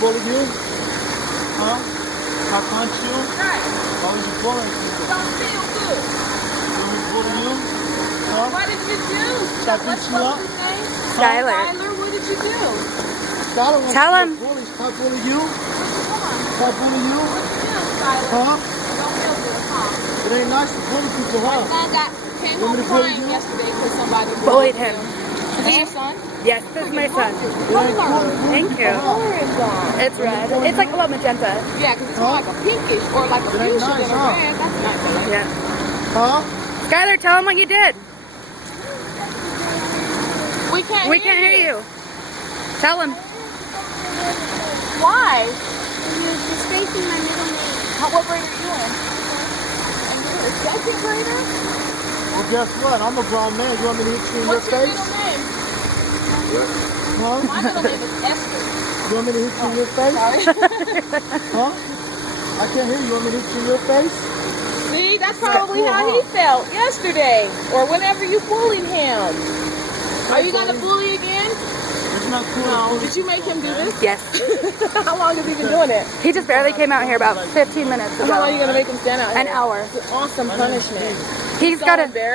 bully you? Huh? I punch you? Right. Why was you bullying You people? don't feel good. You want me to bully you? Huh? What did you do? Did I beat you up? Skylar. Tyler, what did you do? Skylar wants Tell to him. be a bully. Can I bully you? Come on. Can I bully you? What did you do, Tyler? Huh? Don't feel good, huh? It ain't nice to bully people, My huh? son came Want home me to bully crying you? yesterday because somebody Bullied him. Is that your son? Yes, this is my son. It ain't cool to bully Thank people, you. huh? Color is gone. It's red. It's like a little magenta. Yeah, because it's more like a pinkish or like a It ain't fuchsia nice, than a huh? red. That's not good. Yeah. Huh? Skylar, tell him what you did. We We can't hear you. Tell him. Why? You're disgracing my middle name. What grade are you in? And you're a second grader? Well, guess what? I'm a grown man. You want me to hit you in What's your your face? middle name? Huh? My middle name is Esther. You want me to hit you in your face? Huh? I can't hear you. You want me to hit you in your face? See, that's probably how he felt yesterday or whenever you bullied him. Are you going to bully again? It's not cool. to No. bully Did you make him do this? Yes. How long has he been doing it? He just barely came out here about 15 minutes ago. How long are you going to make him stand out here? An hour. It's an awesome punishment. He's So got to. embarrassed.